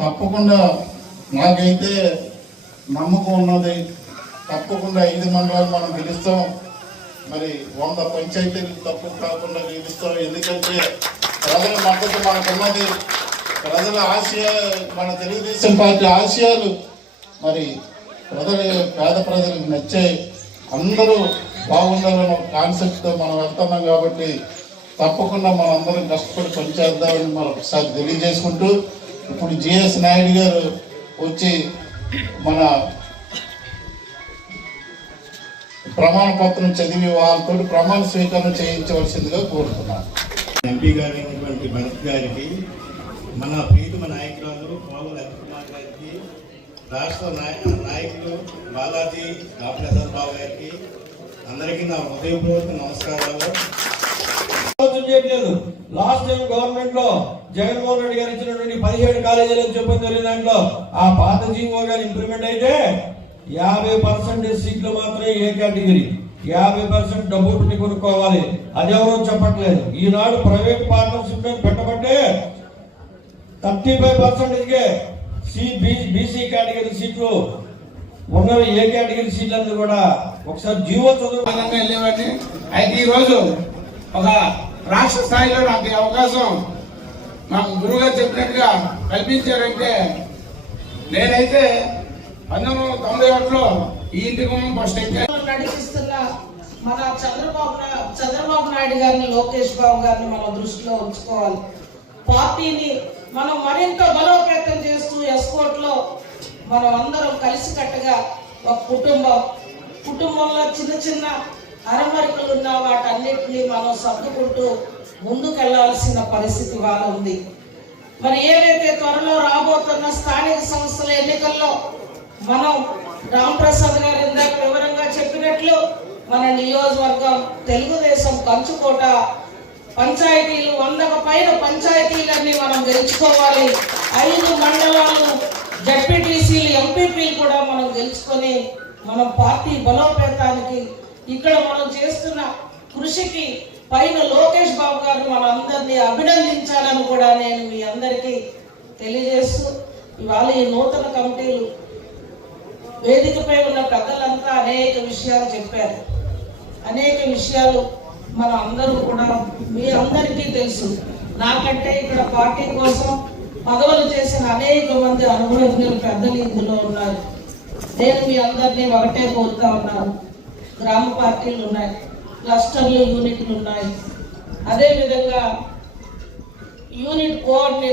తప్పకుండా నాకైతే నమ్మకం ఉన్నది. తప్పకుండా 5 మండలాలు మనం గెలుస్తాం. మరి 100 పంచాయతీలు తప్పు కాకుండా గెలుస్తాం. ఎందుకంటే ప్రజల మద్దతు మనకున్నది. ప్రజల ఆశయ మన తెలుగుదేశం పార్టీ ఆశయాలు మరి పేద ప్రజలకు నచ్చాయి. అందరూ బాగుండాలన్న కాన్సెప్ట్తో మనం వెళ్తున్నాం కాబట్టి తప్పకుండా మనందరం కష్టపడి పనిచేద్దామని మరొకసారి తెలియజేసుకుంటూ, ఇప్పుడు జిఎస్ నాయుడు గారు వచ్చి మన ప్రమాణ పత్రం చదివి వాళ్ళతో ప్రమాణ స్వీకారం చేయించవలసిందిగా కోరుతున్నాను. ఎంపీ గారైనటువంటి భరత్ గారికి, మన ప్రీతమ నాయకురాలు పోల కుమార్ గారికి, రాష్ట్ర నాయకులు బాలాజీ రామప్రసాద్ బాబు గారికి అందరికీ నా హృదయపూర్వక నమస్కారాలు. లాస్ట్ టైం గవర్నమెంట్ లో జగన్మోహన్ రెడ్డి గారు ఇచ్చినటువంటి 17 కాలేజీలు చెప్పని జరిగిన దాంట్లో ఆ పాత జీవో గారు ఇంప్లిమెంట్ అయితే 50% సీట్లు మాత్రమే ఏ కేటగిరీ, 50% డబ్బు పెట్టి కొనుక్కోవాలి. అదెవరో చెప్పట్లేదు. ఈనాడు ప్రైవేట్ పార్ట్నర్షిప్ పెట్టబట్టే 35%కే బీసీ కేటగిరీ సీట్లు ఉన్నవి. ఏ కేటగిరీ సీట్లన్నీ కూడా ఒకసారి జీవో చదువు వెళ్ళేవాడిని. అయితే ఈరోజు ఒక రాష్ట్ర స్థాయిలో నాకు ఈ అవకాశం మా గురువుగారు చెప్పినట్టుగా కల్పించారంటే, నేనైతే 1991లో ఈ ఇంటికి ఫస్ట్ నడిపిస్తున్న మన చంద్రబాబు నాయుడు గారిని, లోకేష్ బాబు గారిని మనం దృష్టిలో ఉంచుకోవాలి. పార్టీని మనం మరింత బలోపేతం చేస్తూ ఎస్కోట్ లో మనం అందరం కలిసికట్టుగా ఒక కుటుంబంలో చిన్న చిన్న అరమరికలు ఉన్న వాటన్నిటిని మనం సర్దుకుంటూ ముందుకెళ్లాల్సిన పరిస్థితి వాళ్ళ ఉంది. మరి ఏదైతే త్వరలో రాబోతున్న స్థానిక సంస్థల ఎన్నికల్లో మనం రామప్రసాద్ గారు ఇందాక వివరంగా చెప్పినట్లు మన నియోజకవర్గం తెలుగుదేశం కంచుకోట పంచాయతీలు 100కు పైన పంచాయతీలన్నీ మనం గెలుచుకోవాలి. 5 మండలాలు జడ్పీటీసీలు, ఎంపీపీలు కూడా మనం గెలుచుకొని మనం పార్టీ బలోపేతానికి ఇక్కడ మనం చేస్తున్న కృషికి పైన లోకేష్ బాబు గారు మన అందరినీ అభినందించాలని కూడా నేను మీ అందరికీ తెలియజేస్తూ, ఇవాళ ఈ నూతన కమిటీలు వేదికపై ఉన్న పెద్దలంతా అనేక విషయాలు చెప్పారు. అనేక విషయాలు మన అందరూ కూడా మీ అందరికీ తెలుసు. నాకంటే ఇక్కడ పార్టీ కోసం పదవులు చేసిన అనేక మంది అనుభవజ్ఞులు పెద్దలు ఇందులో ఉన్నారు. నేను మీ అందరినీ ఒకటే కోరుతా ఉన్నాను. గ్రామ పార్టీలు ఉన్నాయి, క్లస్టర్లు, యూనిట్లు ఉన్నాయి. అదేవిధంగా యూనిట్ కోఆర్డినేటర్